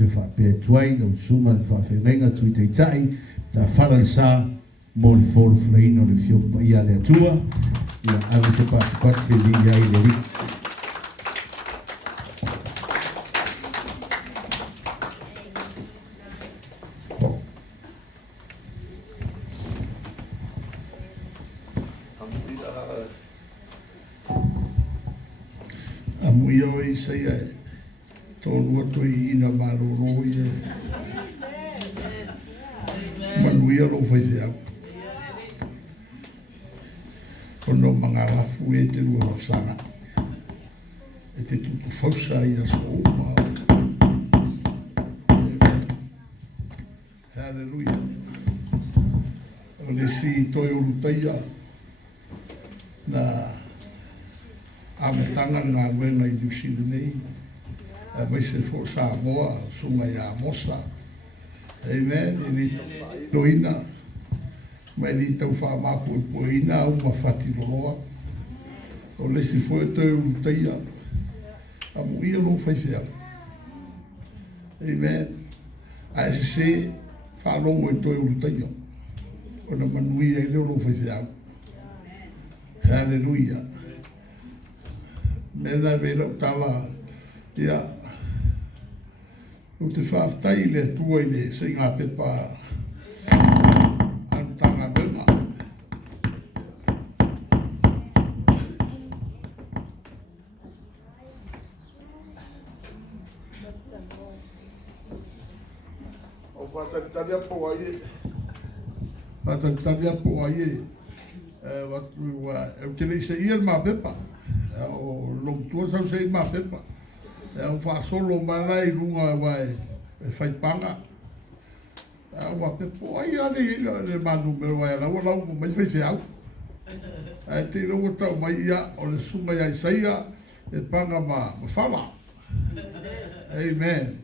te whapea tuai, lau suma te whawhenga tui te tai, ta whalalisa mo le folu fleino le fiopa ia le atua, ia alu te pātukwate li ai le ri. Amuia o i seia e tōrua tui ina maroro ia. Manuia lo fai te au. Kono mga rafu e te rua sanga. E te tutu fausa ia so uma. Hallelujah. O le si toi urutaia na ametanga ngā wena i New nei. Mai se fo sa moa sunga ia mosa. Amen. Ini loina. Mai li tau wha mapu e poina au mawhati loroa. O le si fo e tau utaia. Amu ia lo whaiwhea. Amen. A e se whalongo e tau utaia. O na manuia e leo lo whaiwhea. Hallelujah. Mena vela utala ia o te whaftai le tua i le se ngā pepa antanga bena. O whatakitaria po ai e. Whatakitaria po ai e. Watu e te le se ia mā pepa. O long tua sau sei mā pepa. E au whaasolo mana i runga wai e whaipanga. E au wapepo ai ane le manu mero wai ala wa lau mai whai au. E te rongo tau mai ia o le sunga ia isaia e panga ma whala. Amen.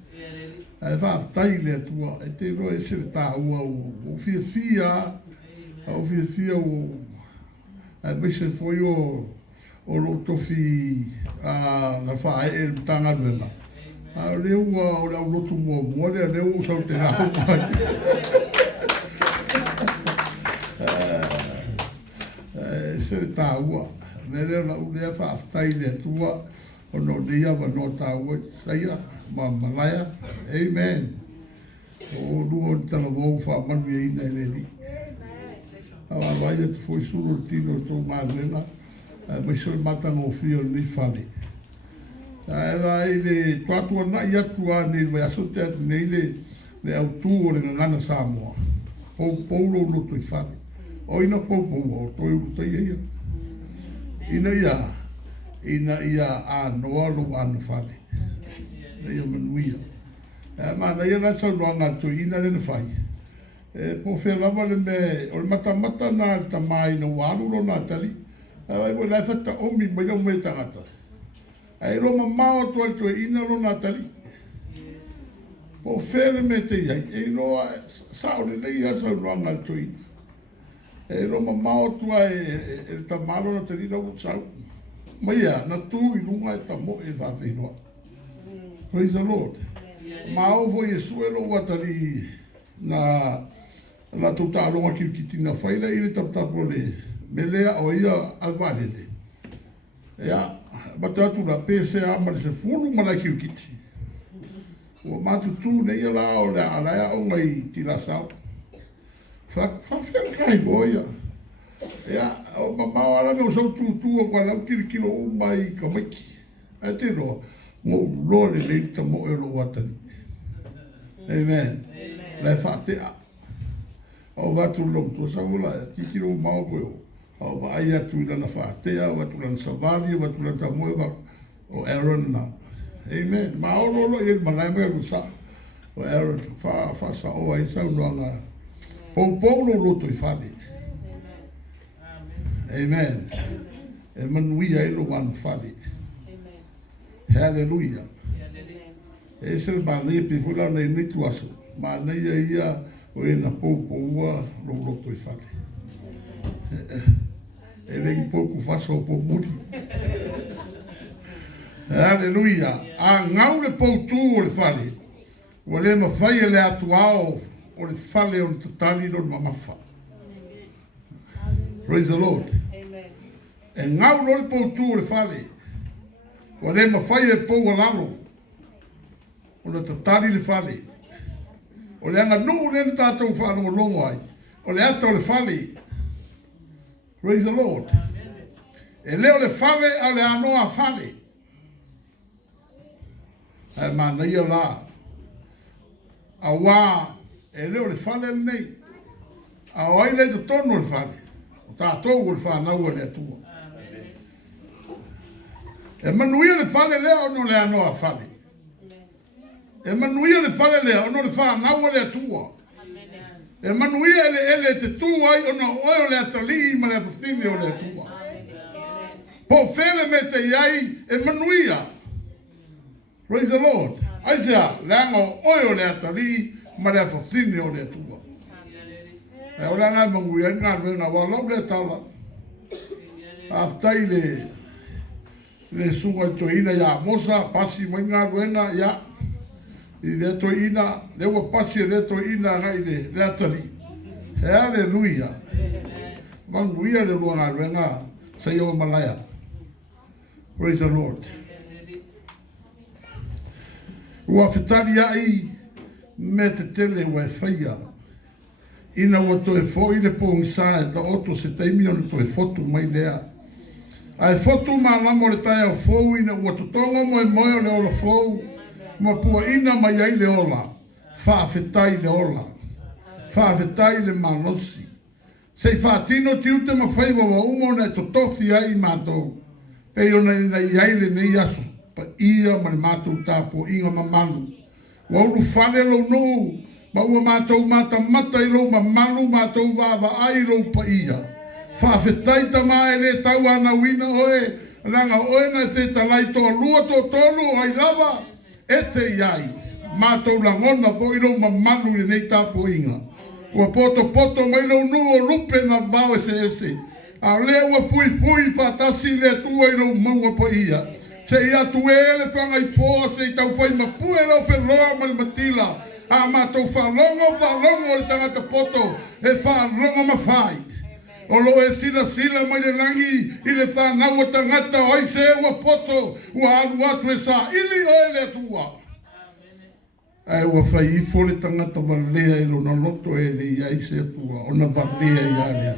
E whaftai le atua e te roe se le tā ua o fia fia o fia fia o e mese foi o lo tofi na whae e tanga wena. A reu o la ulotu mua mua le reu sau te rau mai. Se le tā ua. Me reo la ulea whaaftai le atua o no lia wa no tā ua saia ma malaya. Amen. O luo tala wau wha manu e ina e le li. Awa vai e te foi suru tino tō mā wena. Mai soi matanga o fio ni whale. E lai le tuatua na i atua ne le aso te atu nei le au tū o le ngana Samoa. Poulo no tui whale. O ina poupo o toi uta ia. Ina ia a noa lo anu whale. Ia manuia. Mana ia na sau noa ngā tui ina le na whai. Po whea lava le me o le mata na ta mai na walu lo na tali. Ai voi la fata omi mai o mai tangata. Ai lo mamao to ina lo natali. Po fele me te ai e no saure nei asa no ngal to ina. E lo mamao to e tamalo na te no sau. Mai ya na tu i lunga e tamo e va vino. Praise the Lord. Mao voi e suelo watali na tutalo ki kitina faila ile taptapo le melea o ia alvalele. Ea, batatu la pese ama le se fulu mana kiukiti. O matutu ne ia la o le alaia o ngai tila sao. Whawhia kai goia. Ea, o mamau ala me o sau tutu o kwa lau kirikilo o mai ka maiki. E te roa, mo lore le ta mo e lo watani. Amen. Le whatea. O watu long to saula, kikiro mau koe o. O va ai atu ina na whaatea, o atu lana savali, o atu lana tamoewa, o Aaron na. Amen. Ma o lolo i malai mea rusa. O Aaron, wha sa o ai sau noa ngā. Pou lo loto i whale. Amen. E manuia e lo wanu whale. Hallelujah. E se ma nei pe fula nei nitu aso. Ma nei ia o e na pou ua lo loto i whale. E rei pouco faço po muri. Aleluia. A ngau le poutu o le fale. ua le mafai e le atuao o le fale o le tatali lo mamafa. Praise the Lord. E ngau lo le poutu o le fale. Ua le mafai e pou alalo o le tatali le fale. O le anga nuu le tātou whanau longo ai. O le ata o le fale. Praise the Lord. E leo le fale a le anoa fale. E mana ia la. A wā e leo le fale nei. A wai le to tono le fale. O tātou le whanau le atua. E manuia le fale leo no le anoa fale. E manuia le fale lea, ono le whanau le atua. E manuia ele te tua i ono oio le atali ma le apatine o le atua. Po fele me te iai e manuia. Praise the Lord. Aisea, leango oio le atali ma le apatine o le atua. E o langa manguia ngā ruenga walau le tala. Aftai le sunga toina ya mosa, pasi mai ngā ruenga ya. I le to ina, le ua pasi le to ina ngai le atali. E aleluia. Manguia le lua ngā ruenga sa iau malaya. Praise the Lord. Ua whetari ai me te tele ua e whaia. Ina ua to e fōi le pōngisa e ta oto se teimi ona to e fotu mai lea. Ai fotu ma lamo le tai au fōu ina ua tutonga mo e moe le ola fōu. Ma pua ina mai ai le ola, whaafetai le ola, whaafetai le manosi. Sei whaatino tiute ma whaiwa wa umo na to tofi ai mātou. Pei ona ina i ai le nei aso, pa ia ma le mātou tāpo inga mamalu. Wa ulu whale lo no, ma ua mātou mata mata i lo mamalu mātou wawa ai lo pa ia. Whaafetai ta mai le tau ana wina oe, ranga oe na te talai toa lua to tolu ai lava. Ete iai, mātou langona fo ilo mamalu i nei tāpo inga. Ua poto mai lo nuo lupe na vau ese. A lea ua fui whatasi le tua ilo maua po ia. Se ia tuele whanga i fōa se i tau whai mapue lo wheloa ma le matila. A mātou whalongo o le tangata poto, e whalongo mawhai. O lo e sila mai le rangi i le whanau o tangata o aise ua poto ua alu atu e sa ili o e le atua. Ai ua whai ifo le tangata valea i lo na loto e le i aise atua o na valea i alea.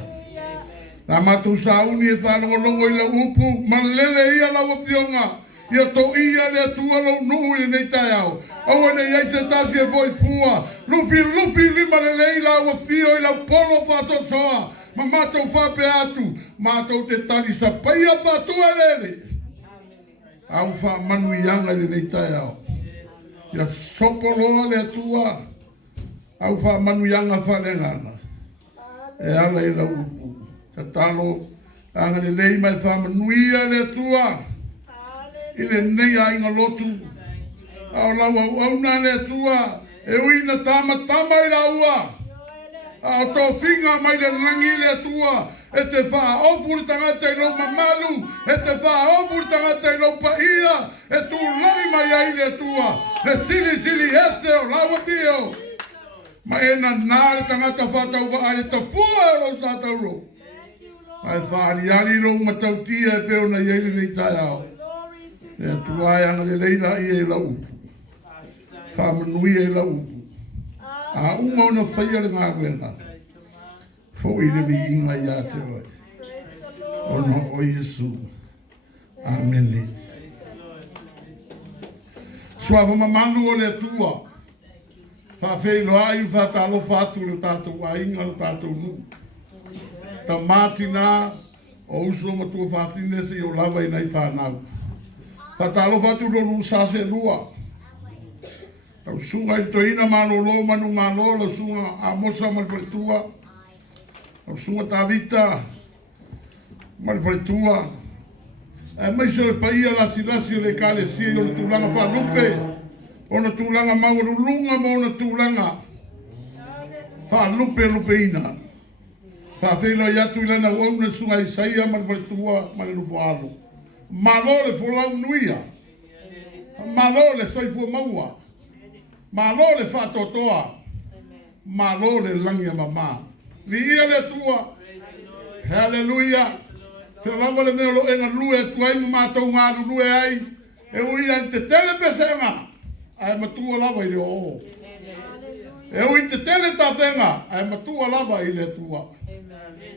La matu sa uni e whanau longo i la upu malele ia la wathionga ia to ia le atua lo nuhu i nei tai au. Au ene i aise tasi e voi fua lufi lima le leila wathio i la polo whato soa. Ma mātou whape atu, mātou te tali sa paia whatua lele. Au wha manu i anga le nei tai au. Ia sopoloa le atua. Au wha manu i anga whalengana. E ala i la upu. Ka talo, anga le lei mai wha manu ia le atua. I le nei a inga lotu. Au lawa auna le atua. E uina tama i la ua. A to finga mai le rangi le tua e te wha opu le tangata i lo mamalu e te wha opu le tangata i lo paia e tu lai mai ai le tua le sili ete o lawa tio ma e na nā le tangata whatau wa ale ta fua e lo tātau ro ai whaari lo matautia e peo na iei le nei tai au e tu ai anga le leila i e la upu whamanui e la upu a uma ona whaia le ngā ruenga. Fo i le vi inga i a te oi. Ono o Yesu. Amen. Suava mamanu o le atua. Whawhei loa i whatalo whatu le tātou a inga le tātou nu. Ta mātina o uso matua whātine se i o lawa i nei whanau. Whatalo whatu lo rusase lua. Au sunga i toina mano lo manu malo lo sunga a mosa malpretua. Au sunga tavita malpretua. E mai se le paia la silasi le kale si o le tulanga whalupe. O na tulanga maurulunga mo na tulanga. Whalupe ina. Whawhelo i atu ilana wau na sunga i saia malpretua malenupo alo. Malo le folau nuia. Malo le soifua maua. Malo le whatotoa. Malo le langi a mama. Vi ia le tua. Hallelujah. Whirawa le meo lo enga lue tuai mātou ngāru lue ai. E ui an te tele pesenga. Ai matua lava i le o. E ui te tele tatenga. Ai matua lava i le tua.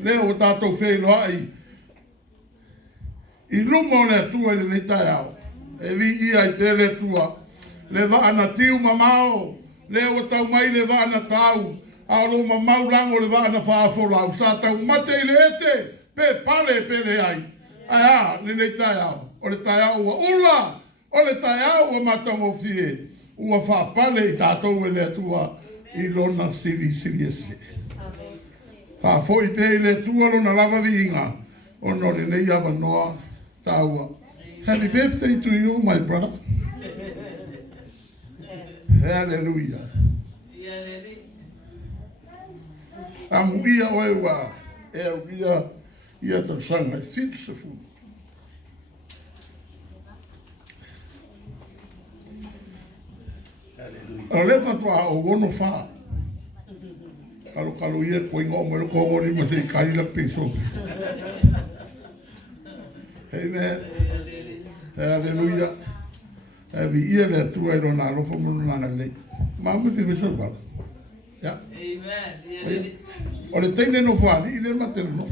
Leo o tātou whelo ai. I lumo le tua le neitai au. E vi ia i te le tua. Le vaana tiu mamao. Le o tau mai le vaana tau. Alo mamau lango le vaana whaafolau. Sa tau mate i le ete. Pe pale pele ai. Ai a, le neitai au. O le tai au ua ula. O le tai au ua matango fie. Ua whaapale i tātou e le tua. I lona siri ese. Foi pe le tua lona lava viinga. O no le nei ava noa taua. Happy birthday to you, my brother. Hallelujah. Amu ia oe wa. Ia ta sanga fitsefu. O le fatua o wono fa. Kalau ia ko ingo mo ko ngori mo se kai la peso. Amen. Hallelujah. Vi ia le tu ai rona lo fo mo na le. Ma mo te beso ba. Ja. Amen. O le tene no fa, i le mate no.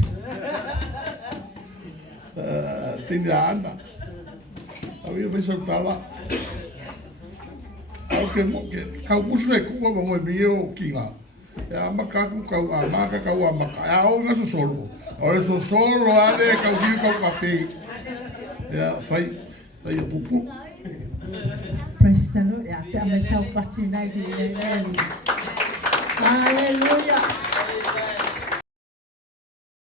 Tene ana. Avia beso tala. Auke mo ke ka musu e ku mo me o kinga. Ya makaku kau amaka kau amaka. Ya o ngaso solo. O so solo ale kau hiu kau kape. Ya fai pupu. Praise the Lord. Ya te amesa o pati nai di. Hallelujah.